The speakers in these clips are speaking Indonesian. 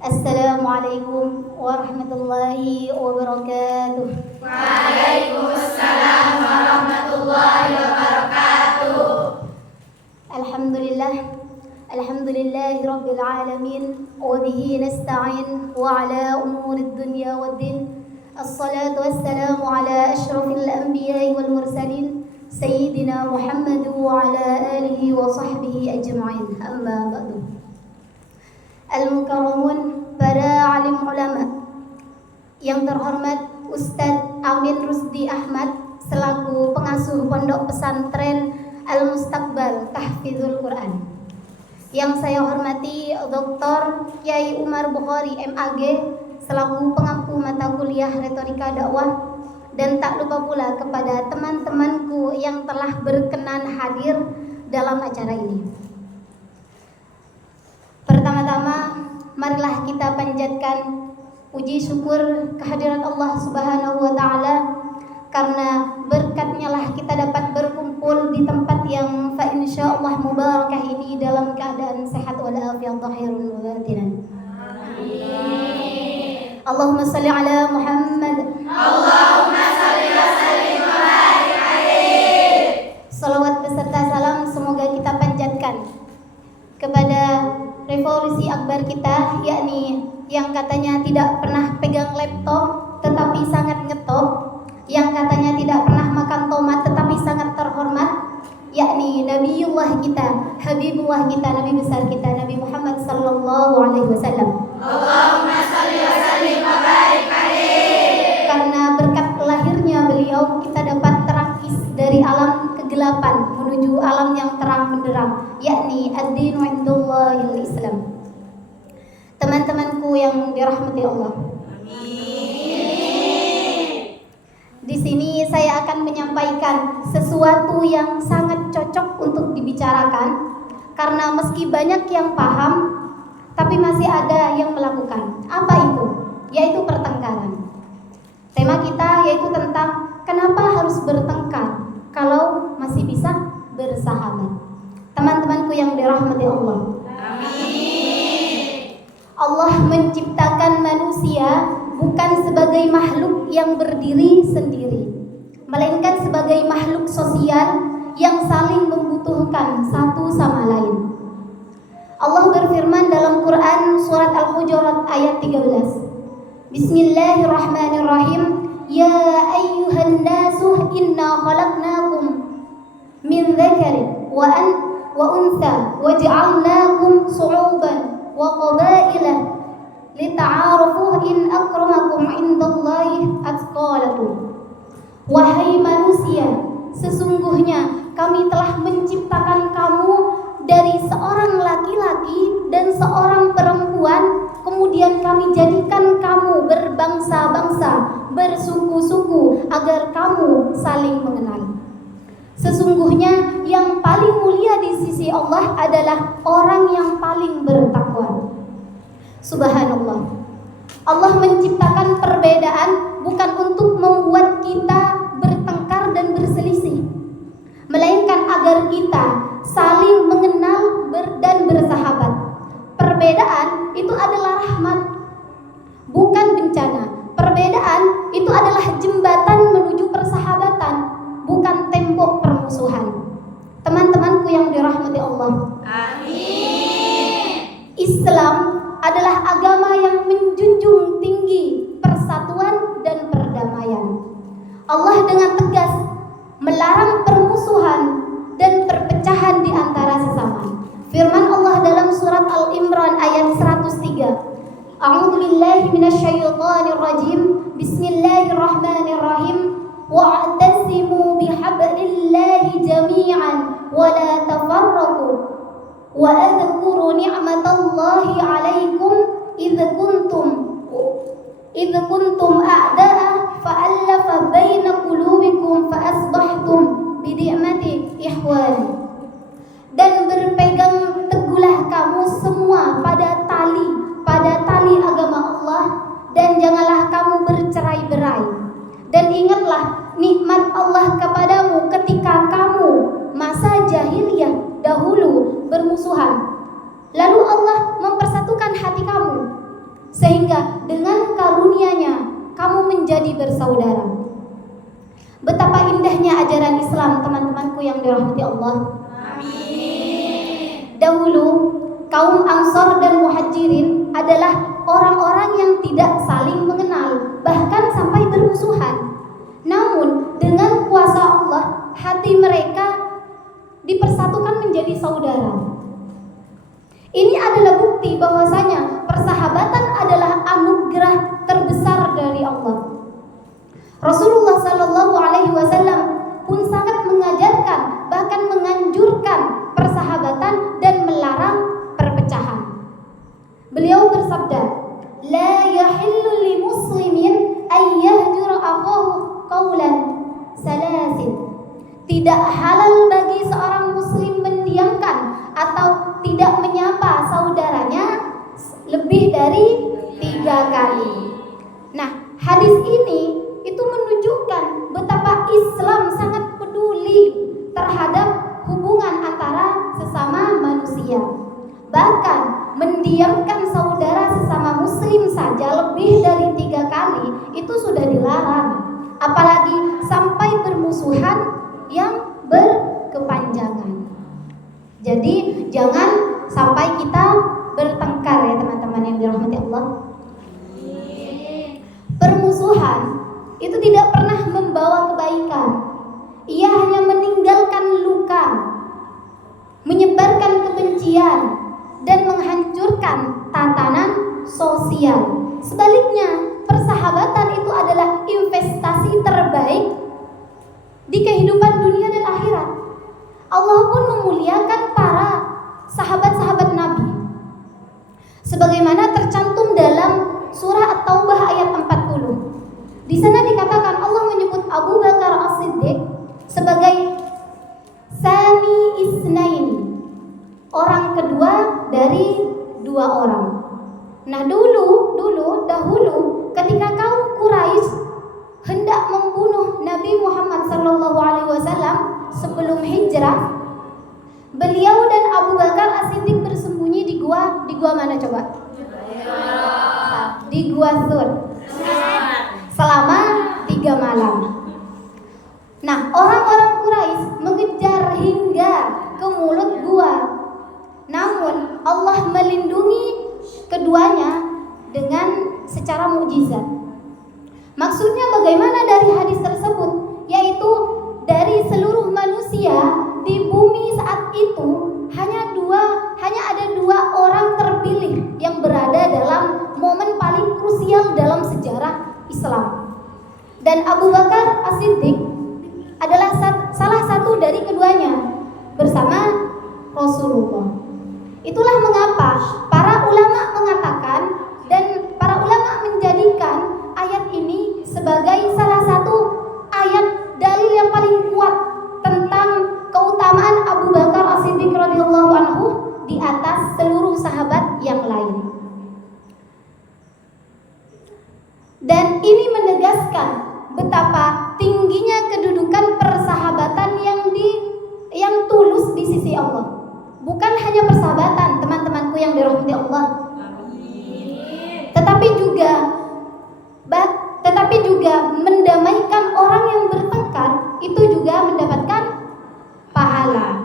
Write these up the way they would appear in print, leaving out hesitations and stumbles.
Assalamualaikum warahmatullahi wabarakatuh. Waalaikumsalam warahmatullahi wabarakatuh. Alhamdulillahi rabbil alamin wa bihi nasta'in wa ala umurid dunya waddin. Assalatu wassalamu ala asyrafil anbiya'i wal mursalin sayyidina Muhammad wa ala alihi wa sahbihi ajma'in. Amma ba'du. Al-Mukarramun, para alim ulama yang terhormat Ustadz Amin Rusdi Ahmad selaku pengasuh Pondok Pesantren Al-Mustaqbal Tahfizul Quran. Yang saya hormati Dr. Kyai Umar Bukhari MAG selaku pengampu mata kuliah Retorika Dakwah, dan tak lupa pula kepada teman-temanku yang telah berkenan hadir dalam acara ini. Pertama-tama, marilah kita panjatkan puji syukur kehadirat Allah Subhanahu wa Ta'ala, karena berkatnya lah kita dapat berkumpul di tempat yang fa insyaallah mubarakah ini dalam keadaan sehat walafiat zahirun wa batinan. Amin. Allahumma salli ala Muhammad. Allahumma salli wa sallim wa barik alaihi. Salawat beserta salam semoga kita panjatkan kepada revolusi akbar kita, yakni yang katanya tidak pernah pegang laptop tetapi sangat ngetop, yang katanya tidak pernah makan tomat tetapi sangat terhormat, yakni Nabiullah kita, Habibullah kita, Nabi besar kita, Nabi Muhammad sallallahu alaihi wasallam. Allahumma salli wa sallim wa barik alaihi. Karena berkat lahirnya beliau kita dapat terakis dari alam kegelapan menuju alam yang terang benderang, yakni ad-dinu indallahil Islam. Teman-temanku yang dirahmati Allah, Amin. di sini saya akan menyampaikan sesuatu yang sangat cocok untuk dibicarakan, karena meski banyak yang paham tapi masih ada yang melakukan. Apa itu? Yaitu pertengkaran. Tema kita yaitu tentang kenapa harus bertengkar kalau masih bisa bersahabat. Teman-temanku yang dirahmati Allah, Amin. Allah menciptakan manusia bukan sebagai makhluk yang berdiri sendiri, melainkan sebagai makhluk sosial yang saling membutuhkan satu sama lain. Allah berfirman dalam Quran surat Al-Hujurat ayat 13. Bismillahirrahmanirrahim. Ya ayyuhan nasu inna khalaqnakum min dzakarin wa untha wa ja'alnakum shu'uban wa qabaila lita'arafu in akramakum indallahi atqalakum. Wahai manusia, sesungguhnya kami telah menciptakan kamu dari seorang laki-laki dan seorang perempuan, kemudian kami jadikan kamu berbangsa-bangsa, bersuku-suku agar kamu saling mengenal. Sesungguhnya yang paling mulia di sisi Allah adalah orang yang paling bertakwa. Subhanallah. Allah menciptakan perbedaan bukan untuk membuat kita bertengkar dan berselisih, melainkan agar kita saling mengenal dan bersahabat. Perbedaan itu adalah rahmat, bukan bencana. Perbedaan itu adalah jembatan menuju persahabatan, bukan tembok permusuhan. Teman-temanku yang dirahmati Allah, Amin. Islam adalah agama yang menjunjung tinggi persatuan dan perdamaian. Allah dengan tegas melarang permusuhan dan perpecahan di antara sesama. Firman Allah dalam surat Al-Imran ayat 103. A'udzubillahi minasyaitonir rajim. Bismillahirrahmanirrahim. Wa'tasimu bihablillahi jami'an wa la tafarraqu. Wa adhkuru ni'matallahi 'alaikum idh kuntum a'da'a fa'alafa baina qulubikum fa asbahtum bi ni'mati ikhwan. Dan berpegang teguhlah kamu semua pada tali agama Allah, dan janganlah kamu bercerai-berai. Dan ingatlah nikmat Allah kepadamu ketika kamu masa jahiliyah dahulu bermusuhan. Lalu Allah mempersatukan hati kamu. yang dirahmati Allah? Dahulu kaum Ansor dan Muhajirin adalah orang-orang yang tidak saling mengenal, bahkan sampai bermusuhan. Namun dengan kuasa Allah, hati mereka dipersatukan menjadi saudara. Ini adalah bukti bahwasanya persahabatan adalah anugerah terbesar dari Allah. Rasulullah Shallallahu Alaihi Wasallam pun sangat mengajarkan, bahkan menganjurkan persahabatan dan melarang perpecahan. Beliau bersabda, "La yahillu li muslimin ay yahjura akhahu qawlan salasin." Tidak halal bagi seorang muslim mendiamkan atau tidak menyapa saudaranya lebih dari 3 kali. Nah, hadis ini itu menunjukkan betapa Islam sangat peduli terhadap hubungan antara sesama manusia. Bahkan mendiamkan saudara sesama muslim saja lebih dari 3 kali itu sudah dilarang. Apalagi sampai bermusuhan yang berkepanjangan. Jadi jangan sampai kita bertengkar ya teman-teman yang dirahmati Allah. Permusuhan itu tidak pernah membawa kebaikan. Ia hanya meninggalkan luka, menyebarkan kebencian, dan menghancurkan tatanan sosial. Sebaliknya, persahabatan itu adalah investasi terbaik di kehidupan dunia dan akhirat. Allah pun memuliakan para sahabat-sahabat Nabi. Sebagaimana tercantum dalam surah At-Taubah ayat 40. Di sana dikatakan Allah menyebut Abu Bakar As-Siddiq sebagai Sani Isnaini, orang kedua dari 2 orang. Nah, dahulu ketika kaum Quraisy hendak membunuh Nabi Muhammad SAW sebelum hijrah, beliau dan Abu Bakar As-Siddiq bersembunyi di gua mana coba? Di Gua Sur selama 3 malam. Nah, orang-orang Quraisy mengejar hingga ke mulut gua. Namun Allah melindungi keduanya dengan secara mukjizat. Maksudnya bagaimana dari hadis tersebut? Yaitu dari seluruh manusia di bumi saat itu hanya ada 2 orang terpilih yang berada dalam momen paling krusial dalam sejarah Islam. Dan Abu Bakar As-Siddiq adalah salah satu dari keduanya bersama Rasulullah. Itulah mengapa para ulama mengatakan dan para ulama menjadikan ayat ini sebagai salah satu ayat dalil yang paling kuat tentang keutamaan Abu Bakar As-Siddiq radhiyallahu anhu di atas seluruh sahabat yang lain. Dan ini menegaskan betapa tingginya kedudukan persahabatan yang tulus di sisi Allah. Bukan hanya persahabatan, teman-temanku yang dirahmati Allah. Tetapi juga mendamaikan orang yang bertengkar itu juga mendapatkan pahala.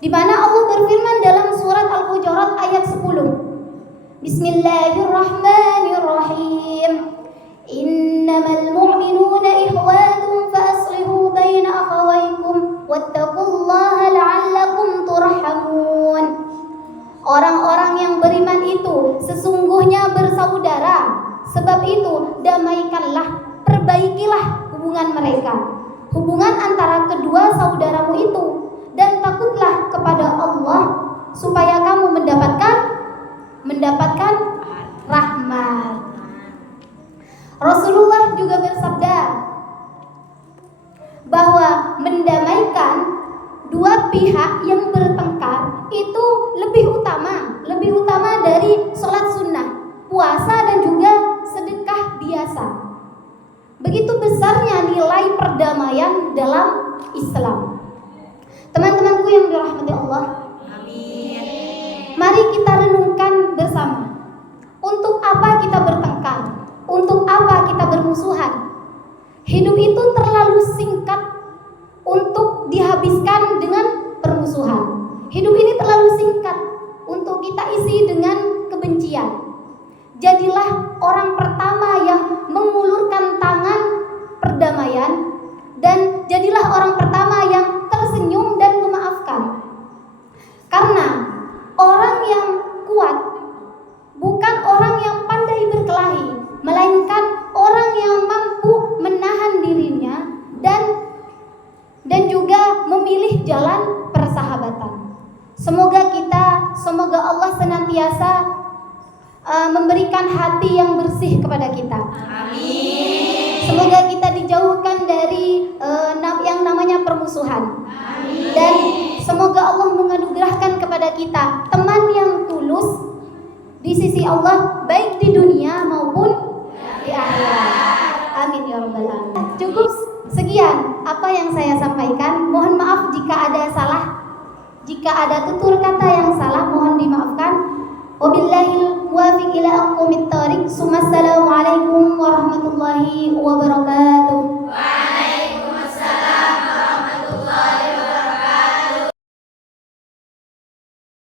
Di mana Allah berfirman dalam surat Al-Hujurat ayat 10. Bismillahirrahmanirrahim. Innamal mu'minuna ikhwatun fa aslihu baina akhawaykum wattaqullaha la'allakum turhamun. Orang-orang yang beriman itu sesungguhnya bersaudara. Sebab itu damaikanlah, perbaikilah hubungan mereka, hubungan antara kedua saudaramu itu, dan takutlah kepada Allah supaya kamu mendapatkan rahmat. Rasulullah juga bersabda bahwa mendamaikan 2 pihak yang bertengkar itu lebih utama dari sholat sunnah, puasa, dan juga sedekah biasa. Begitu besarnya nilai perdamaian dalam Islam. Teman-temanku yang dirahmati Allah, mari kita renungkan bersama. Untuk apa kita bertengkar? Untuk apa kita bermusuhan? Hidup itu terlalu singkat untuk dihabiskan dengan permusuhan. Hidup ini terlalu singkat untuk kita isi dengan kebencian. Jadilah orang pertama yang mengulurkan tangan perdamaian, dan jadilah orang pertama yang tersenyum dan memaafkan. Karena orang yang kuat bukan orang yang pandai berkelahi, melainkan orang yang mampu menahan dirinya dan juga memilih jalan persahabatan. Semoga Allah senantiasa memberikan hati yang bersih kepada kita. Amin. Semoga kita dijauhkan dari yang namanya permusuhan. Amin. Dan semoga Allah menganugerahkan kepada kita teman yang tulus di sisi Allah, baik di dunia maupun di akhirat. Amin ya rabbal alamin. Cukup sekian apa yang saya sampaikan. Mohon maaf jika ada salah, jika ada tutur kata yang salah, mohon dimaafkan. Wabillahil muwaffiq ila aqwamit thariq. Assalamualaikum warahmatullahi wabarakatuh.